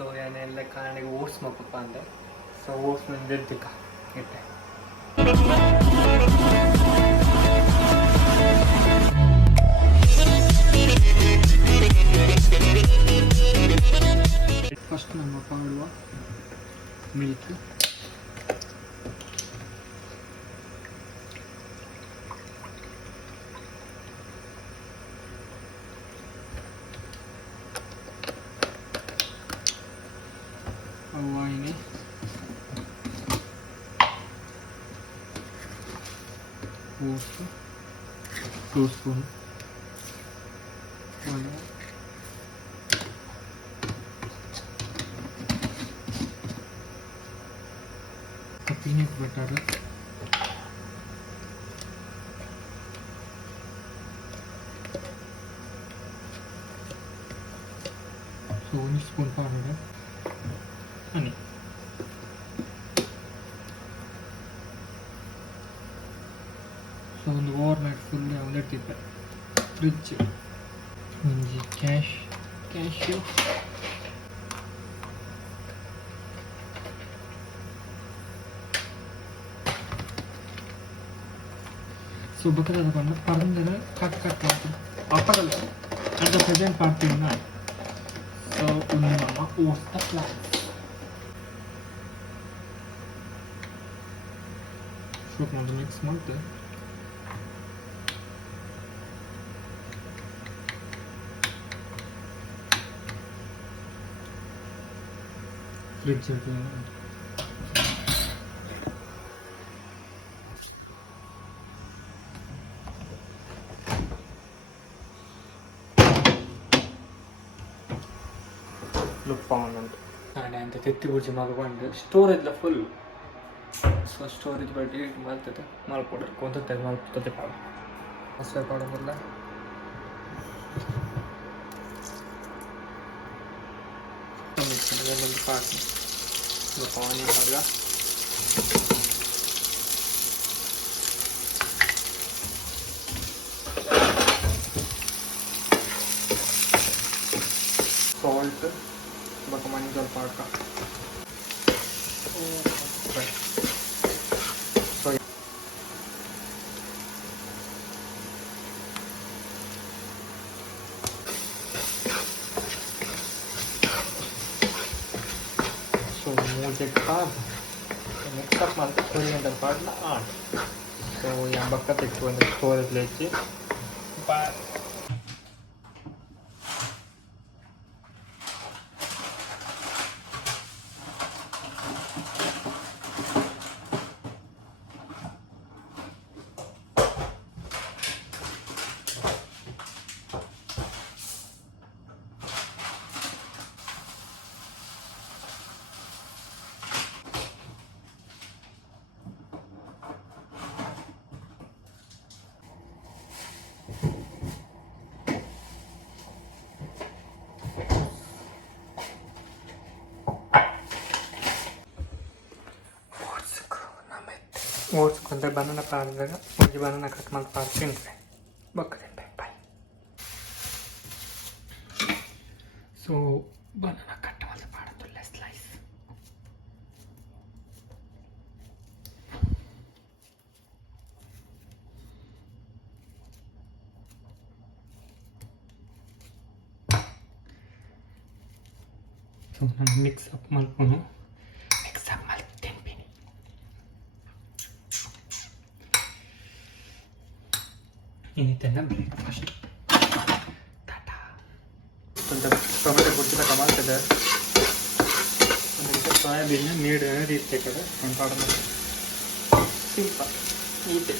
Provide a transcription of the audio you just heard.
So ಏನೆಲ್ಲ ಕಾರಣಕ್ಕೆ oats ಮಕ್ಕಪ್ಪ ಅಂದೆ. ಸೊ ಓಟ್ಸ್ ನಂದು ಎದ್ದಕ್ಕ ಇಟ್ಟೆ. ಫಸ್ಟ್ ನಮ್ಮ ಅಪ್ಪ ಮಾಡುವ milk, ini 2 spoon peanut butter, so 1 spoon powder, honey. So ಒಂದು ಓವರ್ ನೈಟ್ ಫುಲ್ ಒಂದಿಟ್ಟಿದ್ದೆ ಫ್ರಿಜ್. ಮುಂಜಿ ಕ್ಯಾಶ್ಯೂ, ಸೊ ಬಕ್ಕದ ಬಂದು ಪರಂದರೆ ಕಟ್ ಮಾಡ್ತೀನಿ ಅಪ್ಪಗಲ್ಲ ಅಟ್ ದ ಪ್ರೆಸೆಂಟ್ ಮಾಡ್ತೀನಿ ನಾನು. ಸೊ ಒಂದು ನಮ್ಮ ಓಟ್ಸ್ ಪ್ಲಾನ್ ಸ್ವಲ್ಪ ಒಂದು ಮಿಕ್ಸ್ ಮಾಡ್ತೆ. ಫ್ರಿಡ್ಜ್ ಲುಪ್ಪಾವನ್ನಂತ ನಾನೇ ಅಂತ ತೆತ್ತಿ ಬುರ್ಜಿ ಮಗಕೊಂಡು ಸ್ಟೋರೇಜ್ಲ ಫುಲ್. ಸೊ ಸ್ಟೋರೇಜ್ ಬೈ ಡಿಲೀಟ್ ಮಾಡ್ತದೆ ಮಾಡ್ಕೊಡ್ರಿ ಕೊಂತ ಮಾಡ್ತದೆ ಪಾಡ ಮೊಸರು ಮಾಡೋದಿಲ್ಲ. ಒಂದು ಪಾಟ್ ಪಾನಿ ಪಡ್ಗ ಸಾಲ್ಟ್ ಬಕ್ಕ ಮಣ್ಣು ಸ್ವಲ್ಪ ಹಾಕ. ಸೊ ಮೂಜೆಟ್ ಪಾಡ್ ಮಿಕ್ಸಪ್ ಮಾಡ್ತಾ ಕೊರಿಯಂಡರ್ ಪಾಡ್ನ ಆಡ್. ಸೊ ಎಂಬಕ್ಕ ತೆಕ್ಕು ಒಂದು ಸ್ಟೋರೇಜ್ ಲೇಚಿ ಪಾಡ್ ಓಡಿಸ್ಕೊಂಡ್ರೆ ಬನಾನ ಪಾಡಿದಾಗ ಒಂದು ಬನಾನ ಕಟ್ ಮಾಡಿ ಪಾಡು ತಿಂದರೆ ಬೊಕ್ಕ ತಿಂತೆ ಬಾಯ್. ಸೊ ಬನಾನ ಕಟ್ ಮಾಡಿ ಪಾಡೋದಿಲ್ಲ ಸ್ಲೈಸ್. ಸೊ ನಾನು ಮಿಕ್ಸ್ ಅಪ್ ಮಾಡ್ಕೊಂಡು ಇನ್ನಿತೆಲ್ಲ ಬ್ರೇಕ್ಫಾಸ್ಟ್ ಟಾಟಾ. ಒಂದು ಟೊಮೆಟೊ ಕೊಡ್ತಿದ್ದ ಕಮಾಲ್ತದೆ ಒಂದು ಸೋಯಾಬೀನ್ ನೀರು ರೀತಿ ಕಡೆ ಒಂದು ಪಾಡ ಸಿಂಪಲ್ ಈತೆ.